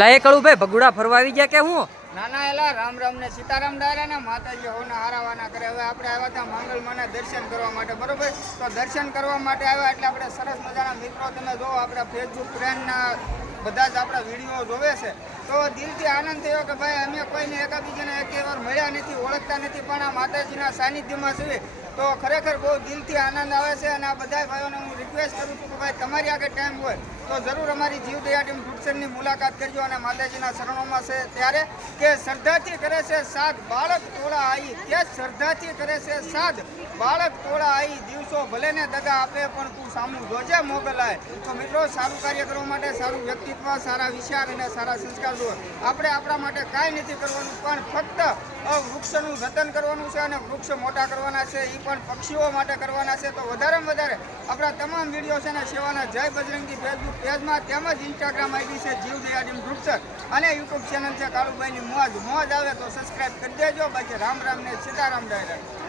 લાય કળુભાઈ ભગુડા ફરવા આવી ગયા કે હું નાના એલા રામ રામ ને સીતારામ ડાયરા ને માતાજી હોના હારાવાના કરે. હવે આપણે આવ્યા હતા માંગલમાના દર્શન કરવા માટે, બરોબર? તો દર્શન કરવા માટે આવ્યા એટલે આપણે સરસ મજાના મિત્રો, તમે જો આપણા ફેસબુક ફ્રેન્ડના બધા જ આપણા વિડીયો જોવે છે, તો દિલથી આનંદ થયો કે ભાઈ અમે કોઈને એકાબીજાને એક વાર મળ્યા નથી, ઓળખતા નથી, પણ આ માતાજીના સાનિધ્યમાં છીએ તો ખરેખર બહુ દિલથી આનંદ આવે છે. અને આ બધા ભાઈઓને હું રિક્વેસ્ટ કરું છું કે ભાઈ તમારી આગળ ટાઈમ હોય તો જરૂર અમારી જીવદયા ટીમ ફૂડસેનની મુલાકાત કરજો. અને માતાજીના શરણોમાં છે ત્યારે કે શ્રદ્ધાથી કરે છે સાથ બાળક ટોળા આવી, કે શ્રદ્ધાથી કરે છે સાથ બાળક ટોળા આવી, દિવસો ભલે ને દગા આપે પણ તું સામું જોજે મોગલાય. તો મિત્રો, સારું કાર્ય કરવા માટે સારું વ્યક્તિત્વ, સારા વિચાર અને સારા સંસ્કાર જુઓ. આપણે આપણા માટે કાંઈ નથી કરવાનું, પણ ફક્ત વૃક્ષનું જતન કરવાનું છે અને વૃક્ષ મોટા કરવાના છે, એ પણ પક્ષીઓ માટે કરવાના છે. તો વધારેમાં વધારે આપણા તમામ વિડીયો છે ને સેવાના જય બજરંગી ફેસબુક પેજમાં તેમજ ઇન્સ્ટાગ્રામ આઈડી છે જીવદયા ટીમ ફૂડસર અને યુટ્યુબ ચેનલ છે કાળુભાઈની મોજ આવે તો સબસ્ક્રાઈબ કરી દેજો. બાકી રામ રામ ને સીતારામ ડાયરા.